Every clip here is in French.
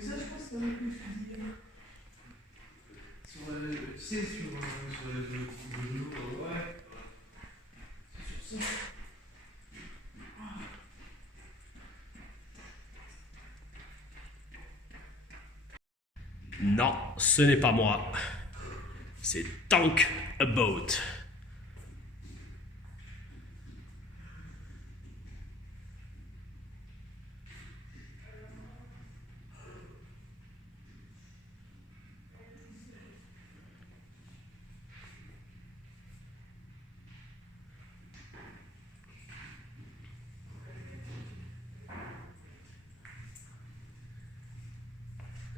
Ça, je pense que ça va plus sur tu sais, sur le genou, ouais. C'est sur ça. Non, ce n'est pas moi. C'est Tank About.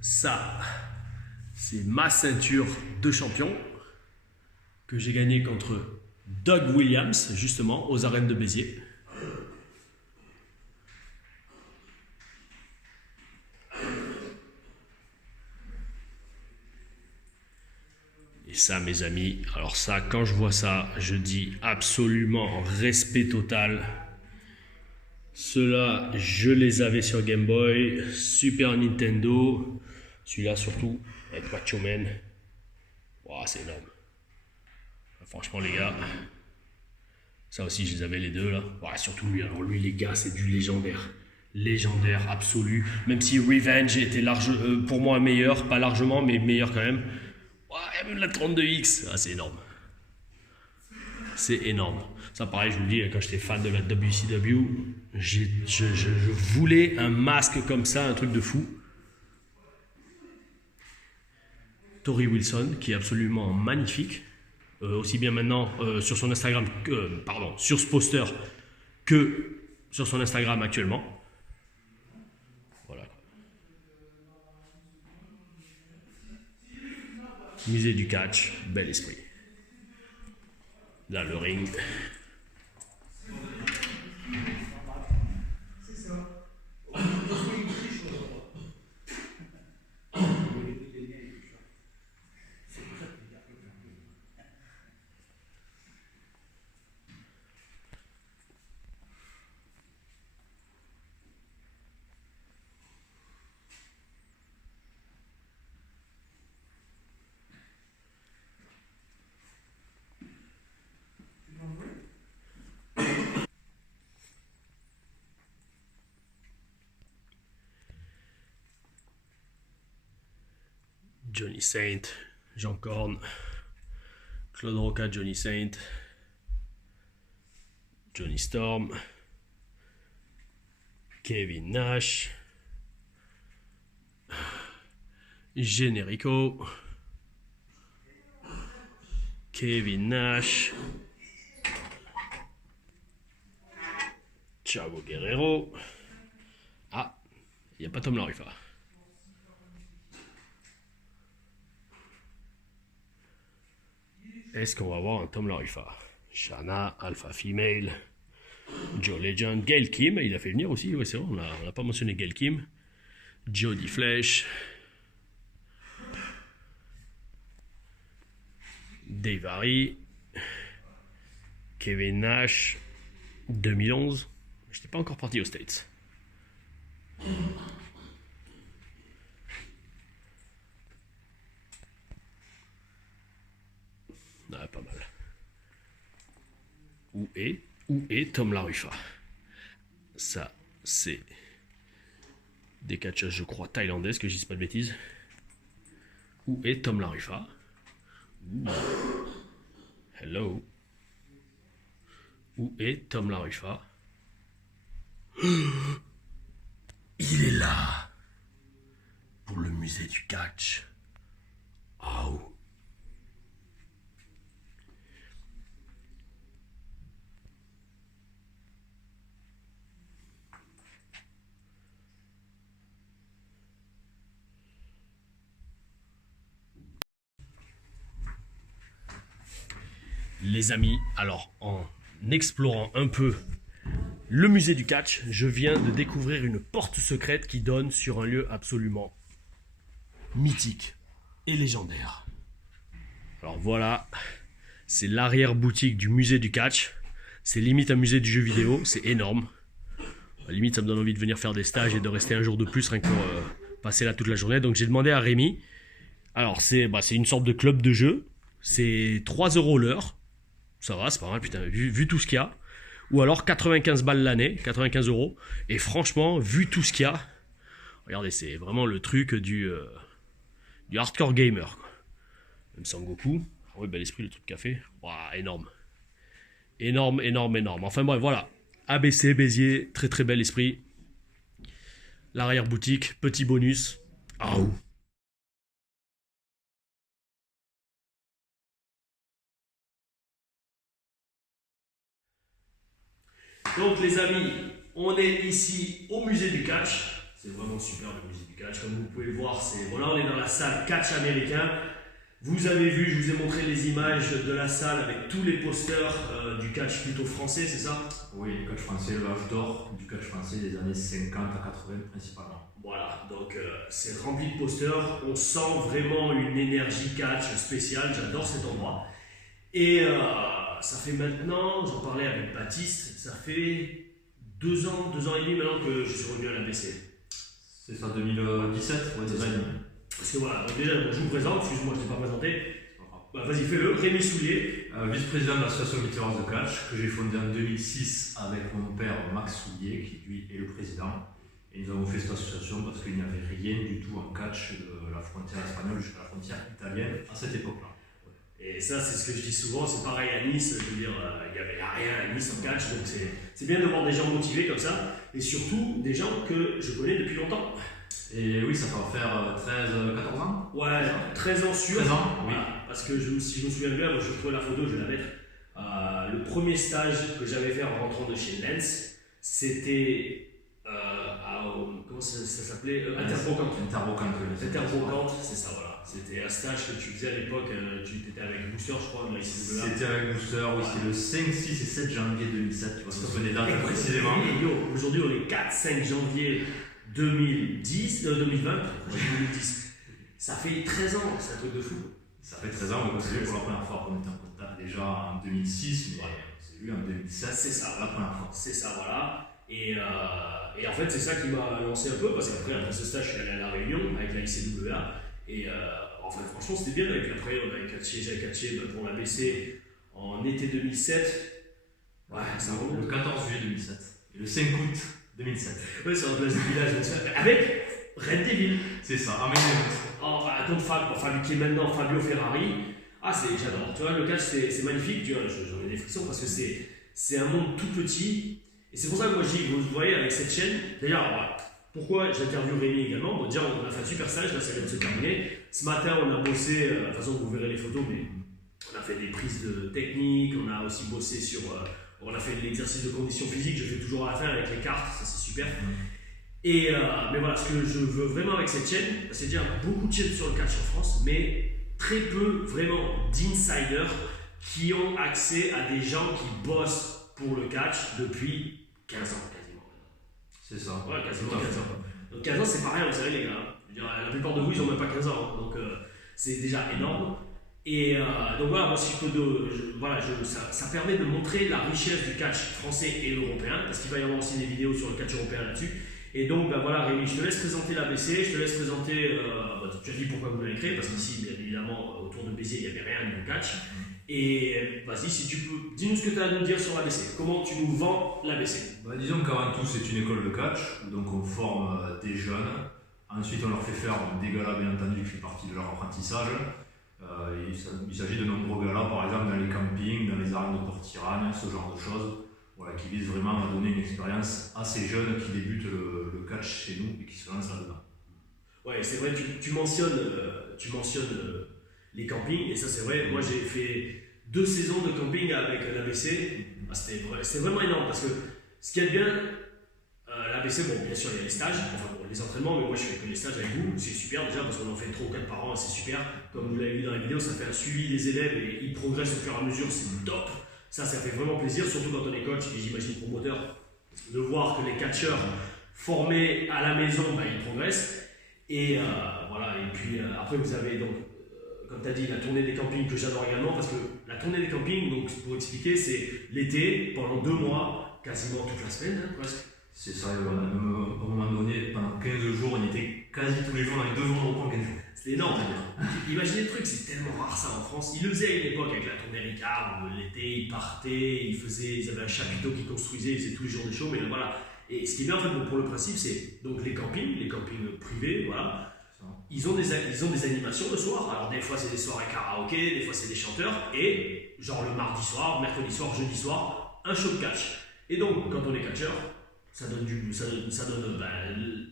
Ça, c'est ma ceinture de champion que j'ai gagnée contre Doug Williams, justement, aux arènes de Béziers. Et ça, mes amis, alors ça, quand je vois ça, je dis absolument respect total. Ceux-là, je les avais sur Game Boy, Super Nintendo, celui-là surtout, avec Macho Man. Wow, c'est énorme. Franchement, les gars, ça aussi, je les avais les deux là. Ouais, surtout lui, alors lui, les gars, c'est du légendaire. Légendaire, absolu. Même si Revenge était large, pour moi meilleur, pas largement, mais meilleur quand même. Ouais, même la 32X, ah, c'est énorme. C'est énorme. Ça, pareil, je vous le dis, quand j'étais fan de la WCW, je voulais un masque comme ça, un truc de fou. Tori Wilson, qui est absolument magnifique. Aussi bien maintenant sur son Instagram, sur ce poster, que sur son Instagram actuellement. Voilà. Musée du catch, bel esprit. Là, le ring. Johnny Saint, Jean Corne, Claude Roca, Johnny Saint, Johnny Storm, Kevin Nash, Generico, Kevin Nash, Chavo Guerrero. Ah, il n'y a pas Tom Larifa. Est-ce qu'on va avoir un Tom Larifa? Shana, Alpha Female, Joe Legend, Gail Kim, il a fait venir aussi, ouais, c'est vrai, on n'a pas mentionné Gail Kim, Jody Flesh, Dave Harry, Kevin Nash, 2011. J'étais pas encore parti aux States. Ah, pas mal. Où est Tom Larifa? Ça, c'est des catcheuses, je crois, thaïlandaises, que je dise pas de bêtises. Où est Tom Larifa? Hello. Où est Tom Larifa? Il est là pour le musée du catch. Oh. Les amis, alors en explorant un peu le musée du catch, je viens de découvrir une porte secrète qui donne sur un lieu absolument mythique et légendaire. Alors voilà, c'est l'arrière-boutique du musée du catch. C'est limite un musée du jeu vidéo, c'est énorme. À la limite, ça me donne envie de venir faire des stages et de rester un jour de plus rien que pour passer là toute la journée. Donc j'ai demandé à Rémi. Alors c'est une sorte de club de jeu. C'est 3 € l'heure. Ça va, c'est pas mal, putain, vu tout ce qu'il y a. Ou alors 95 balles l'année, 95 €. Et franchement, vu tout ce qu'il y a, regardez, c'est vraiment le truc du hardcore gamer, quoi. Même Sangoku. Ah oui, bel esprit le truc qu'a fait. Waouh, énorme. Énorme, énorme, énorme. Enfin bref, voilà. ABC, Béziers, très très bel esprit. L'arrière-boutique, petit bonus. Ah ouh. Donc les amis, on est ici au musée du catch. C'est vraiment super le musée du catch. Comme vous pouvez le voir, voilà, on est dans la salle catch américain. Vous avez vu, je vous ai montré les images de la salle avec tous les posters du catch plutôt français, c'est ça? Oui, le catch français, le âge d'or du catch français des années 50 à 80 principalement. Voilà, donc c'est rempli de posters. On sent vraiment une énergie catch spéciale. J'adore cet endroit. Et ça fait maintenant, j'en parlais avec Baptiste, ça fait 2 ans, 2 ans et demi maintenant que je suis revenu à l'ABC. C'est ça, 2017, ouais, 2 ans et demi. Parce que voilà, donc déjà, je vous présente, excuse-moi, je ne t'ai pas présenté. Bah, vas-y, fais-le. Rémi Soulier. Vice-président de l'association Mitterrand de catch, que j'ai fondée en 2006 avec mon père Max Soulier, qui lui est le président. Et nous avons fait cette association parce qu'il n'y avait rien du tout en catch de la frontière espagnole jusqu'à la frontière italienne à cette époque-là. Et ça, c'est ce que je dis souvent, c'est pareil à Nice, je veux dire, il n'y avait rien à Nice en catch, donc c'est bien de voir des gens motivés comme ça, et surtout des gens que je connais depuis longtemps. Et oui, ça va faire 13-14 ans. Ouais, 13 ans sûr. 13 ans, oui. Voilà, parce que si je me souviens bien, moi je trouvais la photo, je vais la mettre. Le premier stage que j'avais fait en rentrant de chez Lens, c'était comment ça s'appelait, Interbrocante. Interbrocante, c'est ça, voilà. C'était un stage que tu faisais à l'époque, tu étais avec Booster, je crois, de la ICWA. C'était avec Booster, oui, c'était le 5, 6 et 7 janvier 2007, tu vois, ça fait des dates précisément. Aujourd'hui, on est 4-5 janvier 2020, 2010. Ça fait 13 ans, c'est un truc de fou. Ça fait 13 ans, on s'est vu pour la première fois qu'on était en contact déjà en 2006, mais on s'est vu en 2007. C'est ça, la première fois. C'est ça, voilà. Et en fait, c'est ça qui m'a lancé un peu, parce qu'après, après ce stage, je suis allé à La Réunion avec la ICWA. Et enfin, franchement, c'était bien. Après, j'avais catché pour l'ABC en été 2007. Ouais, ça remonte. Le 14 juillet 2007. Et le 5 août 2007. Ouais, sur la place du village, avec Red Devil. C'est ça, à Ménévent. Donc Fabio qui est maintenant Fabio Ferrari. Ah, j'adore. Tu vois, le catch, c'est magnifique. Tu vois, j'en ai des frissons parce que c'est un monde tout petit. Et c'est pour ça que moi, je dis, vous voyez, avec cette chaîne, d'ailleurs, voilà, pourquoi j'interviewe Rémi également? Bon, déjà, on a fait un super stage, là, ça vient de se terminer. Ce matin, on a bossé, de toute façon, vous verrez les photos, mais on a fait des prises de technique, on a aussi bossé sur. On a fait l'exercice de condition physique, je fais toujours à la fin avec les cartes, ça c'est super. Et, mais voilà, ce que je veux vraiment avec cette chaîne, c'est dire beaucoup de chaînes sur le catch en France, mais très peu vraiment d'insiders qui ont accès à des gens qui bossent pour le catch depuis 15 ans quasiment. C'est ça. Ouais, quasiment 15 ans. Donc 15 ans, c'est pas rien, vous savez, les gars. Je veux dire, la plupart de vous, ils n'ont même pas 15 ans. Hein. Donc c'est déjà énorme. Et donc voilà, moi, si je peux ça permet de montrer la richesse du catch français et européen, parce qu'il va y avoir aussi des vidéos sur le catch européen là-dessus. Et donc, voilà, Rémi, je te laisse présenter l'ABC, je te laisse présenter. Tu as dit pourquoi vous l'avez créé, parce qu'ici, bien évidemment, autour de Béziers, il n'y avait rien de catch. Et vas-y, si tu peux, dis-nous ce que tu as à nous dire sur l'ABC. Comment tu nous vends l'ABC? Disons qu'avant tout, c'est une école de catch, donc on forme des jeunes. Ensuite, on leur fait faire des galas, bien entendu, qui fait partie de leur apprentissage. Il s'agit de nombreux galas, par exemple, dans les campings, dans les arènes de Port-Tiragne, ce genre de choses, voilà, qui visent vraiment à donner une expérience à ces jeunes qui débutent le catch chez nous et qui se lancent là-dedans. Ouais, c'est vrai, tu mentionnes les campings, et ça c'est vrai, moi j'ai fait 2 saisons de camping avec l'ABC, c'était vraiment énorme, parce que ce qu'il y a de bien, l'ABC, bon bien sûr il y a les stages, enfin bon, les entraînements, mais moi je fais que les stages avec vous, c'est super déjà, parce qu'on en fait 3 ou 4 par an, et c'est super, comme vous l'avez vu dans la vidéo, ça fait un suivi des élèves, et ils progressent au fur et à mesure, c'est top, ça fait vraiment plaisir, surtout quand on est coach, et j'imagine promoteur, de voir que les catcheurs formés à la maison, ils progressent. Et voilà, et puis après vous avez donc, comme tu as dit, la tournée des campings que j'adore également, parce que la tournée des campings, donc pour expliquer, c'est l'été, pendant 2 mois, quasiment toute la semaine, hein, presque. C'est ça, à un moment donné, pendant 15 jours, on était quasi tous les jours dans les 2 jours de repos en 15 jours. C'est énorme. Imaginez le truc, c'est tellement rare ça en France. Ils le faisaient à une époque avec la tournée Ricard, où l'été ils partaient, ils avaient un chapiteau qu'ils construisaient, ils faisaient tous les jours des shows, mais voilà. Et ce qui est bien en fait pour le principe, c'est donc les campings privés, voilà. Ils ont des animations le soir. Alors des fois c'est des soirées karaoké, des fois c'est des chanteurs, et genre le mardi soir, mercredi soir, jeudi soir, un show de catch. Et donc quand on est catcheur, ça donne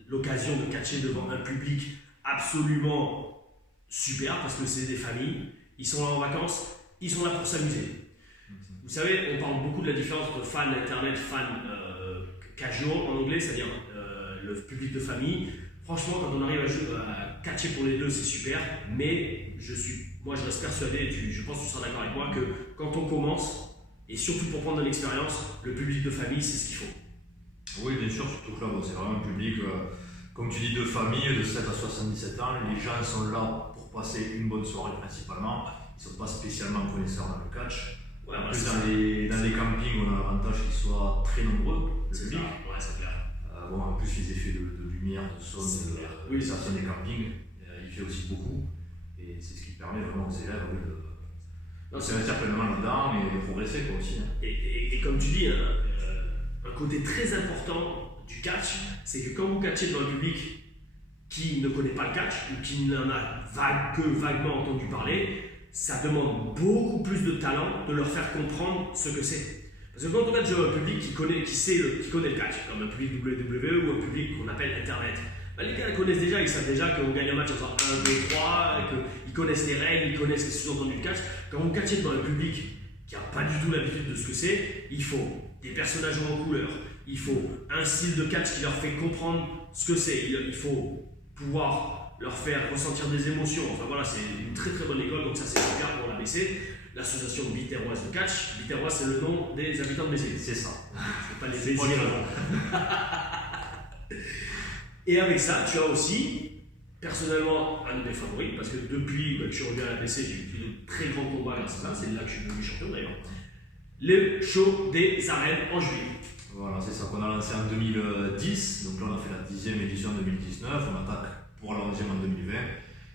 l'occasion de catcher devant un public absolument super parce que c'est des familles, ils sont là en vacances, ils sont là pour s'amuser. Vous savez, on parle beaucoup de la différence entre fan internet, fan casual en anglais, c'est-à-dire le public de famille. Franchement, quand on arrive à catcher pour les deux, c'est super, mais moi je reste persuadé, je pense que tu seras d'accord avec moi, que quand on commence, et surtout pour prendre de l'expérience, le public de famille, c'est ce qu'il faut. Oui, bien sûr, surtout que là, c'est vraiment un public, comme tu dis, de famille, de 7 à 77 ans. Les gens sont là pour passer une bonne soirée principalement. Ils ne sont pas spécialement connaisseurs dans le catch. Ouais, en plus, dans les campings, on a l'avantage qu'ils soient très nombreux. C'est clair. Ouais, c'est clair. En plus, les effets de lumière, de son, oui, ça sont des campings. Il fait aussi beaucoup. Et c'est ce qui permet vraiment aux élèves de s'investir pleinement là-dedans et de progresser quoi, aussi. Hein. Et comme tu dis, un côté très important du catch, c'est que quand vous catchez dans un public qui ne connaît pas le catch ou qui n'en a que vaguement entendu parler, ça demande beaucoup plus de talent de leur faire comprendre ce que c'est. Parce que quand on catch un public qui connaît le catch, comme un public WWE ou un public qu'on appelle Internet, les gars connaissent déjà, ils savent déjà qu'on gagne un match en faisant 1, 2, 3, qu'ils connaissent les règles, ils connaissent les sous-entendus du catch. Quand vous catchez dans un public qui n'a pas du tout l'habitude de ce que c'est, il faut des personnages en couleur, il faut un style de catch qui leur fait comprendre ce que c'est, il faut pouvoir leur faire ressentir des émotions. Enfin voilà, c'est une très très bonne école, donc ça c'est super pour l'ABC. L'association Biterroise de catch. Biterroise, c'est le nom des habitants de Béziers. C'est ça. Je ne vais pas les Béziers avant. Et avec ça, tu as aussi, personnellement, un de mes favoris, parce que depuis que je suis revenu à l'ABC, j'ai eu de très grands combats grâce à ça, c'est là que je suis devenu champion d'ailleurs. Le show des arènes en juillet. Voilà, c'est ça qu'on a lancé en 2010, donc là on a fait la 10e édition en 2019, on attaque pour la 11e en 2020,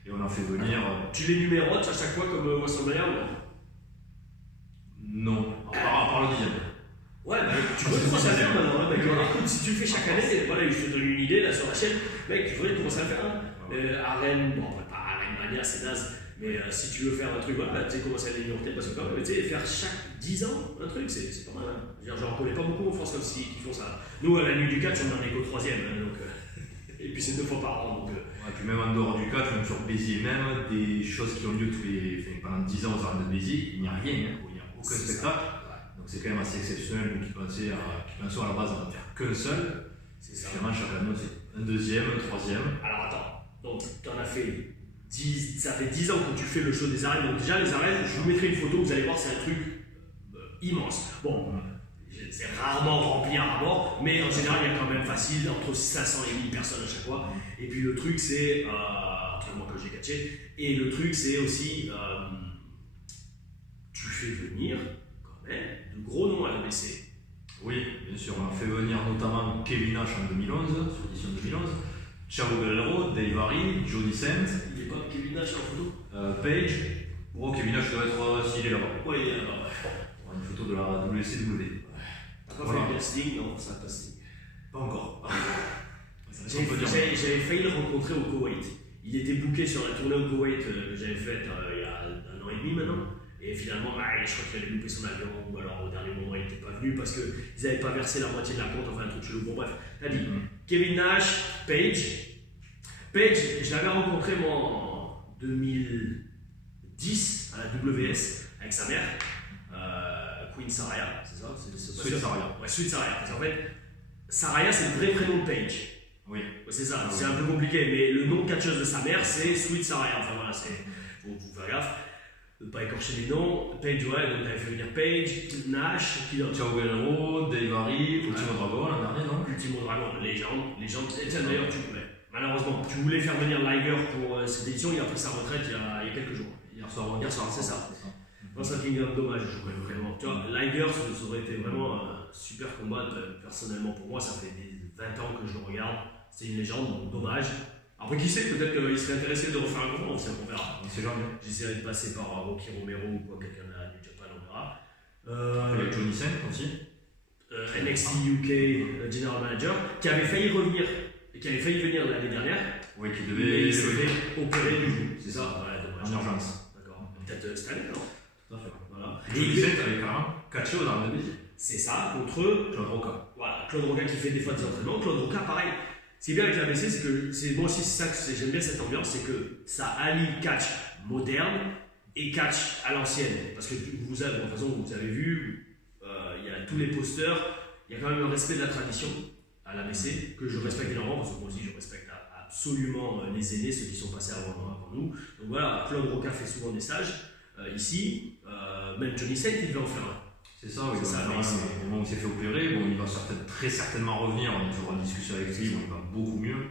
et on a fait venir... Tu les numérotes à chaque fois comme Wassemblère ou non, à part le 10e. Ouais, bah, tu peux commencer à le faire maintenant, hein, mec. Écoute, si tu le fais chaque année, voilà, je te donne une idée là sur la chaîne, mec, tu devrais commencer à le faire. Hein. Arène, bon, pas Arène Mania, c'est naze, mais si tu veux faire un truc, voilà, tu sais, commencer à les numéroter, parce que quand même, tu sais, faire chaque 10 ans un truc, c'est pas mal. Hein. Je veux dire, j'en connais pas beaucoup en France comme qui font ça. Nous, à la nuit du catch, on en est qu'au 3e, hein, donc, et puis c'est 2 fois par an. Donc, ouais, puis même en dehors du catch, même sur Béziers même, des choses qui ont lieu pendant 10 ans aux arènes de Béziers, il n'y a rien, hein, il n'y a aucun spectacle. Donc c'est quand même assez exceptionnel, nous qui pensions à la base à faire qu'un seul. C'est ça. Finalement, chaque année, c'est un 2e, un 3e. Alors attends, donc tu en as fait 10, ça fait 10 ans que tu fais le show des arènes. Donc déjà, les arènes, je vous mettrai une photo, vous allez voir, c'est un truc immense. Bon, c'est rarement rempli à bord, mais en général, il y a quand même facile entre 500 et 1000 personnes à chaque fois. Et puis le truc, c'est, autrement que j'ai catché, et le truc, c'est aussi, tu fais venir de gros noms à l'ABC. Oui, bien sûr, on a fait venir notamment Kevin Nash en 2011, sur l'édition 2011, Chavo Guerrero, Dave Harry, Johnny Saint. Il est pas Kevin Nash en photo Page. Oh, Kevin Nash doit être s'il est là-bas. Oui, il est là-bas. On a une photo de la WCW. T'as pas fait le casting? Non, ça a passé. Pas encore. J'avais failli le rencontrer au Koweït. Il était booké sur la tournée au Koweït que j'avais faite il y a 1 an et demi maintenant. Et finalement, je crois qu'il avait loupé son avion, ou alors au dernier moment il n'était pas venu parce qu'ils n'avaient pas versé la moitié de la compte, enfin un truc chelou. Bon bref, t'as dit Kevin Nash, Page. Page, je l'avais rencontré moi en 2010 à la WS avec sa mère, Queen Saraya, c'est ça? Sweet Saraya. Ouais, Sweet Saraya. Parce qu'en fait, Saraya c'est le vrai prénom de Page. Oui. Ouais, c'est ça, c'est un peu compliqué, mais le nom de catcheuse de sa mère c'est Sweet Saraya. Enfin voilà, faut faire gaffe. De ne pas écorcher les noms. Page, ouais, donc t'avais fait venir Page, Nash, qui d'autre? Chavo Guerrero, Dave Harry, Ultimo Dragon, l'an dernier, non? Ultimo Dragon, légende. Tiens, d'ailleurs, malheureusement, tu voulais faire venir Liger pour cette édition, il a pris sa retraite il y a quelques jours. Hier soir, c'est ça. Dans un Kingdom, dommage, je jouerais vraiment. Tu vois, Liger, ça aurait été vraiment un super combat. Personnellement, pour moi, ça fait 20 ans que je le regarde. C'est une légende, donc dommage. Après, qui sait, peut-être qu'il serait intéressé de refaire un combat, on verra. On sait jamais. J'essaierai de passer par Rocky Romero ou quoi, quelqu'un de la New Japan, on verra. Avec Johnny Saint aussi. NXT UK General Manager, qui avait failli revenir, qui avait failli venir l'année dernière, Oui, qui mais devait il s'est fait opérer du genou. C'est ça, ouais, en dommage. urgence. D'accord. Peut-être cette année, non? Tout à fait. Voilà. Johnny Saint avait carrément catché aux armes de baiser. C'est ça, contre Claude Roca. voilà, Claude Roca qui fait des fois des entraînements. Claude Roca, pareil. Ce qui est bien avec l'ABC, c'est que c'est moi aussi, c'est ça que j'aime bien cette ambiance, c'est que ça allie catch moderne et catch à l'ancienne. Parce que vous avez, de toute façon, vous avez vu, il y a tous les posters, il y a quand même un respect de la tradition à l'ABC, que je respecte énormément, parce que moi aussi je respecte absolument les aînés, ceux qui sont passés avant nous. Donc voilà, Claude Roca fait souvent des stages ici, même Johnny Saint, il devait en faire un. C'est ça, oui. C'est ça, Au moment où il s'est fait opérer, bon, il va très certainement revenir. On est toujours en discussion avec lui, il va beaucoup mieux.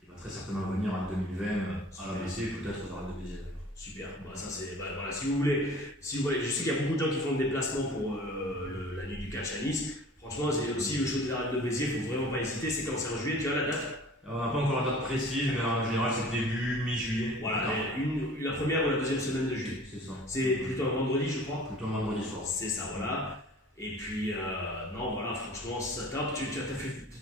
Il va très certainement revenir en 2020 à l'ABC, peut-être aux arrêts de Béziers. Super, voilà, ça c'est. Voilà, si vous voulez, je sais qu'il y a beaucoup de gens qui font le déplacement pour la nuit du catch à Nice. Franchement, c'est aussi le show des arènes de Béziers, il ne faut vraiment pas hésiter. C'est quand? C'est en juillet, tu as la date? On n'a pas encore la date précise, mais en général c'est début, mi-juillet. Voilà, la première ou la deuxième semaine de juillet. C'est ça. C'est plutôt un vendredi, je crois. Plutôt vendredi soir. C'est ça, voilà. Et puis, non, voilà, franchement, ça tape.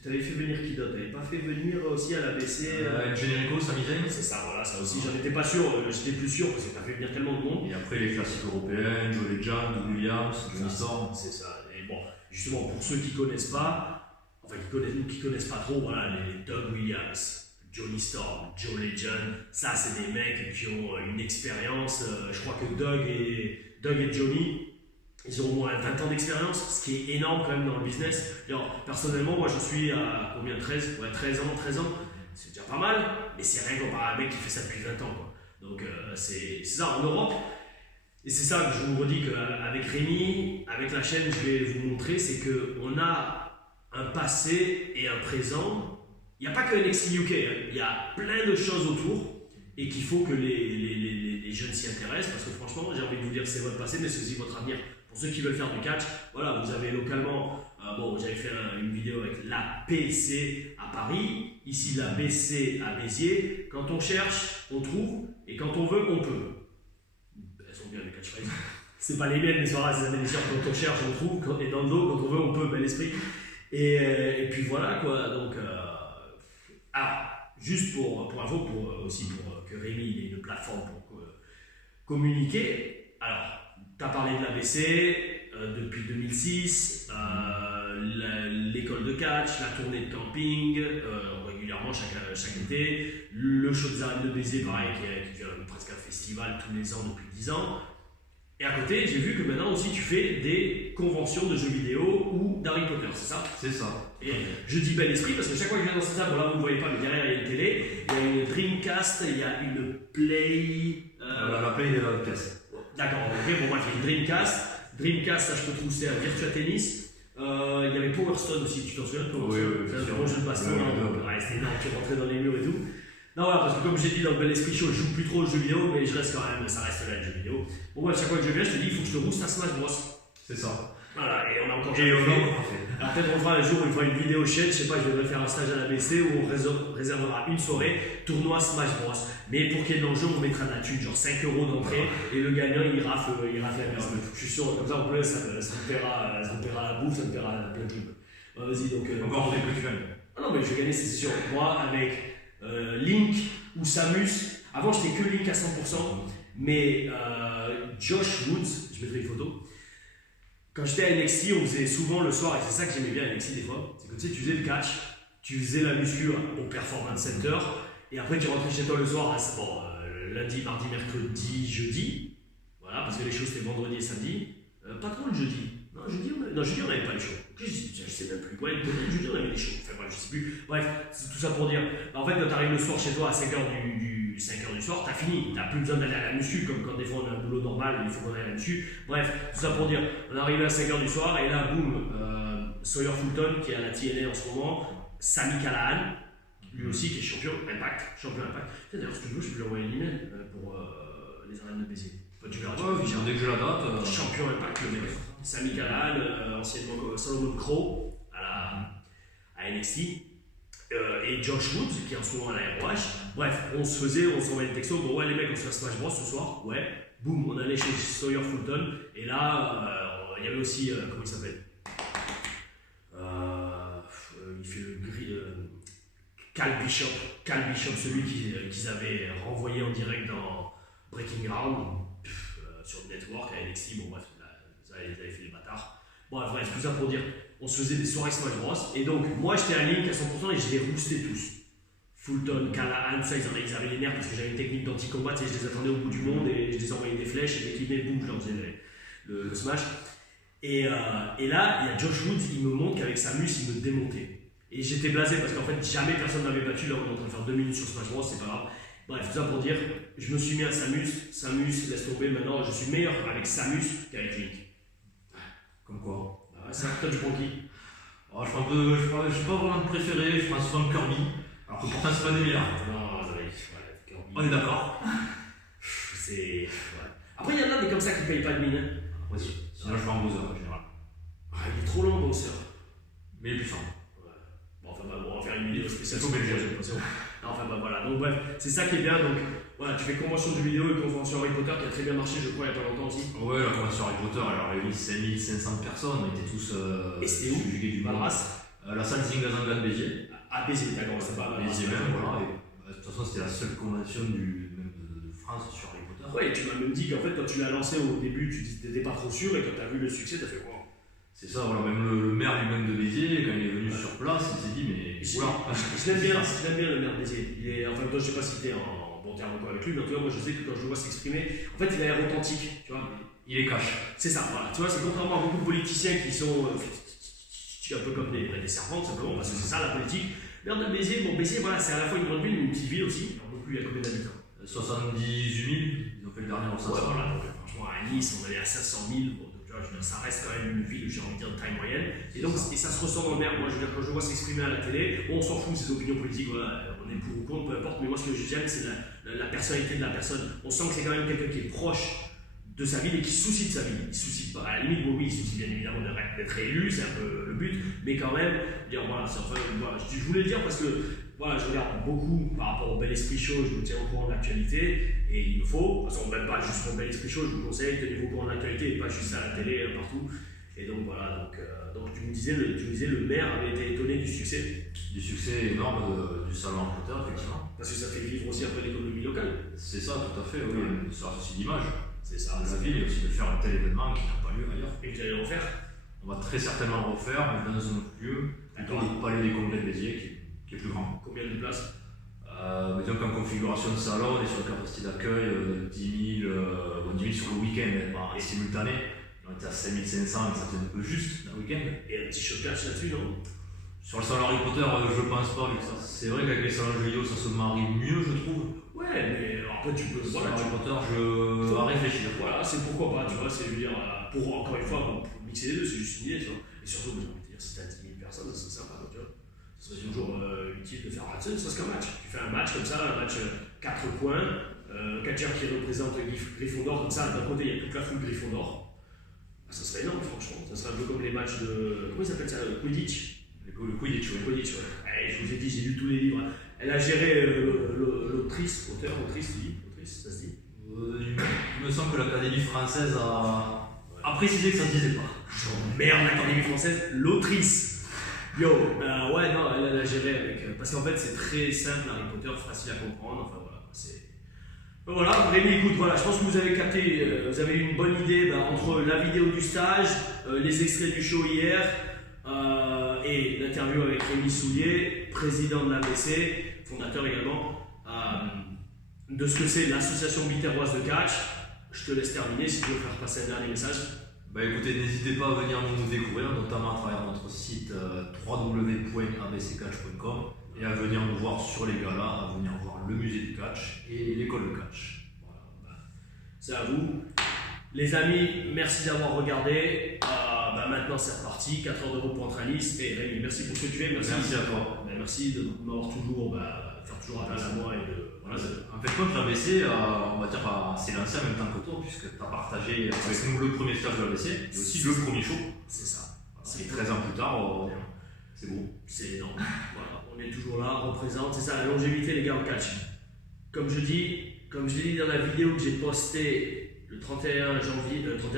T'avais fait venir qui d'autre? T'avais pas fait venir aussi à l'ABC Generico, Sami Zayn. C'est ça, voilà, ça aussi. J'en étais pas sûr, j'étais plus sûr parce que t'as fait venir tellement de monde. Et après les classiques européens, Joe Legend, Doug Williams, Johnny Storm. C'est ça. Et bon, justement, pour ceux qui connaissent pas, enfin qui connaissent pas trop, voilà, les Doug Williams, Johnny Storm, Joe Legend, ça c'est des mecs qui ont une expérience. Je crois que Doug et Johnny, ils ont au moins 20 ans d'expérience, ce qui est énorme quand même dans le business. Alors, personnellement, moi je suis à combien? 13 ans, c'est déjà pas mal, mais c'est rien comparé à un mec qui fait ça depuis 20 ans, quoi. Donc c'est ça en Europe. Et c'est ça que je vous redis qu'avec Rémi, avec la chaîne, je vais vous montrer, c'est qu'on a un passé et un présent. Il n'y a pas que NXT UK, hein. Il y a plein de choses autour et qu'il faut que les jeunes s'y intéressent parce que franchement, j'ai envie de vous dire que c'est votre passé, mais c'est aussi votre avenir. Pour ceux qui veulent faire du catch, voilà, vous avez localement, j'avais fait une vidéo avec la PC à Paris, ici la BC à Béziers. Quand on cherche, on trouve, et quand on veut, on peut. Elles sont bien les catchphrases. C'est pas les miennes, mais c'est vrai, c'est des quand on cherche, on trouve, et dans le dos, quand on veut, on peut, bel esprit. Et puis voilà quoi, donc. Alors, juste pour info, aussi pour que Rémi ait une plateforme pour communiquer. Alors, tu as parlé de l'ABC depuis 2006, l'école de catch, la tournée de camping, régulièrement chaque été, le show des arènes de Béziers, pareil, qui devient presque un festival tous les ans depuis 10 ans. Et à côté, j'ai vu que maintenant aussi tu fais des conventions de jeux vidéo ou d'Harry Potter, c'est ça? C'est ça. Et je dis bel esprit parce que chaque fois que je viens dans cette table, là vous ne voyez pas, mais derrière il y a une télé, il y a une Dreamcast, il y a une Play. La Play est dans la pièce. D'accord, ok, bon, bref, il y a une Dreamcast. Dreamcast, ça je peux trouver, c'est un Virtua Tennis. Il y avait Power Stone aussi, tu t'en souviens? Oui, c'est un bon jeu de baston. Oui. C'était énorme, tu rentrais dans les murs et tout. Non, voilà, parce que comme j'ai dit dans le Bel Esprit Show, je joue plus trop aux jeux vidéo, mais je reste quand même, ça reste là le jeu vidéo. Bon, moi, chaque fois que je viens, je te dis, il faut que je te rouste à Smash Bros. C'est ça. Voilà, et on a encore Et on fait. l'a fait. Alors peut-être on fera un jour où il fera une vidéo chaîne, je sais pas, je devrais faire un stage à l'ABC où on réservera une soirée, tournoi Smash Bros. Mais pour qu'il y ait de l'enjeu, on mettra de la thune, genre 5 € d'entrée, et le gagnant il rafle la mise. Je suis sûr, comme ça en plus, ça me paiera la bouffe, ça me paiera plein de trucs. Vas-y, donc. Encore des que tu gagnes. Ah non, mais je vais gagner, c'est sûr. Moi, avec Link ou Samus, avant j'étais que Link à 100%, mais Josh Woods, je mettrai une photo. Quand j'étais à NXT, on faisait souvent le soir, et c'est ça que j'aimais bien à NXT des fois, c'est que tu sais, tu faisais le catch, tu faisais la muscu au Performance Center, et après tu rentrais chez toi le soir, lundi, mardi, mercredi, jeudi, voilà, parce que les shows c'était vendredi et samedi, pas trop le jeudi. Jeudi on n'avait pas les shows. Je sais même plus. Ouais, peut-être jeudi on avait les shows. Enfin bref, je sais plus. Bref, c'est tout ça pour dire. En fait, quand tu arrives le soir chez toi à 5h du soir, t'as fini. T'as plus besoin d'aller à la muscu, comme quand des fois on a un boulot normal, il faut qu'on aille à la muscu. Bref, tout ça pour dire, on est arrivé à 5h du soir et là, boum, Sawyer Fulton qui est à la TNA en ce moment, Sami Callihan, lui aussi qui est champion Impact. D'ailleurs, si tu veux, je peux lui envoyer l'email pour les arènes de Béziers. Tu verras, Dès que j'ai la date. champion Impact, le mec. Sami Callihan, anciennement Solomon Crow à NXT. Et Josh Woods, qui est en ce moment à la ROH. Bref, on s'envoyait des textos. Bon, ouais, les mecs, on se fait Smash Bros ce soir. Ouais, boum, on allait chez Sawyer Fulton. Et là, il y avait aussi, comment il s'appelle il fait le gris. Cal Bishop, celui qu'ils avaient renvoyé en direct dans Breaking Ground sur le network à NXT. Bon, bref, ils avaient fait les bâtards. Bon, bref, tout ça pour dire, on se faisait des soirées Smash Bros. Et donc, moi j'étais à Link à 100% et je les roustais tous. Fulton, Callahan, ça, ils avaient les nerfs parce que j'avais une technique d'anti-combat, et je les attendais au bout du monde et je les envoyais des flèches et dès qu'ils venaient, boum, je leur faisais le smash. Et là, il y a Josh Woods, il me montre qu'avec Samus, il me démontait. Et j'étais blasé parce qu'en fait, jamais personne m'avait battu. Là, on est en train de faire 2 minutes sur Smash Bros, c'est pas grave. Bref, tout ça pour dire, je me suis mis à Samus, laisse tomber, maintenant je suis meilleur avec Samus qu'avec Link. Comme quoi. Ça, toi, tu prends qui? Je suis pas vraiment préféré, je prends souvent Kirby. Alors que pourtant, c'est pas des meilleurs. Non, Kirby. On est d'accord. C'est. Ouais. Après, il y en a des comme ça qui payent pas de mine. Après, sinon, je prends Bowser en général. Il est trop long, Bowser. Mais il est puissant. Bon, enfin, on va faire une vidéo spéciale sur le jeu. Enfin, voilà. Donc, bref, c'est ça qui est bien. Donc, voilà, tu fais convention de jeux vidéo et convention Harry Potter qui a très bien marché, je crois, il y a pas longtemps aussi. Ouais, la convention Harry Potter, elle a réuni 5500 personnes, on était tous et c'était où? subjugués du Valras. La salle Zingazangan de Béziers. Ah, Béziers, d'accord, c'est pas Béziers même, voilà. Et, de toute façon, c'était la seule convention de France sur Harry Potter. Ouais, et tu m'as même dit qu'en fait, quand tu l'as lancé au début, tu n'étais pas trop sûr, et quand tu as vu le succès, tu as fait wow. C'est ça, voilà, même le maire lui-même de Béziers, quand il est venu sur place, il s'est dit, mais. Je l'aime bien le maire de Béziers. Enfin, toi, je sais pas si tu es en bon terme encore avec lui, mais en tout cas, moi, je sais que quand je le vois s'exprimer, en fait, il a l'air authentique, tu vois. Il est cash. C'est ça, voilà. Tu vois, c'est contrairement à beaucoup de politiciens qui sont un peu comme des serpents, tout simplement, parce que c'est ça la politique. Maire de Béziers, bon, Béziers, voilà, c'est à la fois une grande ville, mais une petite ville aussi. Alors, non plus, il y a combien d'habitants? 78 000, ils ont fait le dernier en 500. Ouais, voilà, donc franchement, à Nice, on allait à 500 000. Bon, donc, tu vois, je veux dire, ça reste quand même une ville, j'ai envie de dire, de taille moyenne. Et donc, et ça se ressent dans le maire. Moi, je veux dire, quand je le vois s'exprimer à la télé, on s'en fout de ses opinions politiques, voilà, on est pour ou contre, peu importe, mais moi, ce que j'aime, c'est la personnalité de la personne. On sent que c'est quand même quelqu'un qui est proche de sa ville et qui se soucie de sa ville. Il se soucie pas, à la limite, bon, oui, il se soucie bien évidemment d'être élu, c'est un peu le but, mais quand même, dire, voilà, voilà, je voulais le dire parce que voilà, je regarde beaucoup par rapport au Bel Esprit Show, je me tiens au courant de l'actualité, et il me faut, de toute façon, même pas juste pour le Bel Esprit Show, je vous conseille, tenez-vous au courant de l'actualité et pas juste à la télé, partout. Et donc voilà, donc tu me disais, le maire avait été étonné du succès. Du succès énorme du salon Harry Potter, effectivement. Parce que ça fait vivre aussi un peu l'économie locale. C'est ça, tout à fait, oui. Ça reste aussi l'image. C'est ça. La ville, et aussi de faire un tel événement qui n'a pas lieu ailleurs. Et vous allez le refaire? On va très certainement le refaire, mais dans un autre lieu, plutôt le palais des congrès de Béziers, qui est plus grand. Combien de places? Disons qu'en configuration de salon, on est sur une capacité d'accueil de 10 000, 10 000 sur le week-end, et simultané. On était à 5500, mais ça fait un peu juste un week-end. Et un petit showcase là-dessus, non? Sur le salon Harry Potter, je pense pas, vu que ça. C'est vrai qu'avec les salons jeux vidéo, ça se marie mieux, je trouve. Ouais, mais après tu peux. Voilà, Harry Potter, je vais réfléchir. Voilà, c'est pourquoi pas, tu vois, c'est, je veux dire, pour encore une fois, pour mixer les deux, c'est juste une idée, tu vois. Et surtout, j'ai envie de dire, si t'as 10 000 personnes, ça serait sympa, tu vois. Ce serait toujours utile de faire un match, ça serait qu'un match. Tu fais un match comme ça, un match 4 points, un catcheur qui représente Gryffondor, comme ça, d'un côté, il y a toute la foule Gryffondor. Ça serait énorme, franchement. Ça serait un peu comme les matchs de. Comment ils appellent ça? Le Quidditch. Le Quidditch, oui. Quidditch, ouais. Je vous ai dit, j'ai lu tous les livres. Elle a géré l'autrice, autrice, ça se dit? Il me semble que l'Académie française a précisé que ça ne se disait pas. J'emmerde l'Académie française, l'autrice. Yo, ouais, non, elle a géré avec. Parce qu'en fait, c'est très simple, Harry Potter, facile à comprendre. Enfin voilà, c'est. Voilà, Rémi, écoute, voilà, je pense que vous avez capté, vous avez eu une bonne idée entre la vidéo du stage, les extraits du show hier et l'interview avec Rémi Soulier, président de l'ABC, fondateur également, de ce que c'est l'association biterroise de catch. Je te laisse terminer si tu veux faire passer un dernier message. Bah écoutez, n'hésitez pas à venir nous découvrir, notamment à travers notre site www.abccatch.com et à venir nous voir sur les galas, à venir voir le musée du catch et l'école de catch. Voilà, c'est à vous. Les amis, merci d'avoir regardé. Maintenant c'est reparti, 4 heures de repos entre Alice et Rémi. Merci pour ce que tu fais. Merci à toi. Merci de m'avoir toujours, faire toujours appel à moi. Voilà, en fait, quand l'ABC, on va dire, s'est lancé en même temps que toi, puisque tu as partagé avec nous le premier stage de l'ABC et aussi le premier show. C'est ça. Et 13 ans plus tard, c'est beau. C'est énorme. Voilà. on est toujours là, on représente, c'est ça la longévité les gars en catch. Comme je l'ai dit dans la vidéo que j'ai postée le 31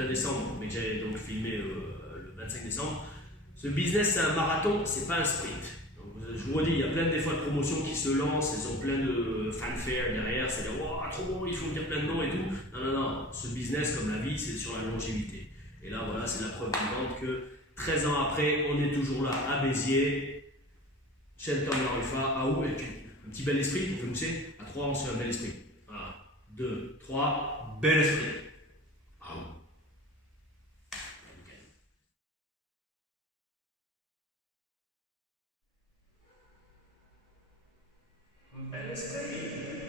décembre, mais que j'avais donc filmé le 25 décembre, ce business c'est un marathon, c'est pas un sprint. Donc, je vous redis, il y a plein des fois de promotions qui se lancent, elles ont plein de fanfare derrière, c'est-à-dire wow, trop bon, il faut dire plein de noms et tout. Non, ce business comme la vie, c'est sur la longévité. Et là voilà, c'est la preuve vivante que 13 ans après, on est toujours là à Béziers, Shelton Marifa, à où avec un petit bel esprit, on fait mousser. À 3, on se fait un bel esprit. Voilà. 2, 3, Bel esprit. à où. Bel esprit.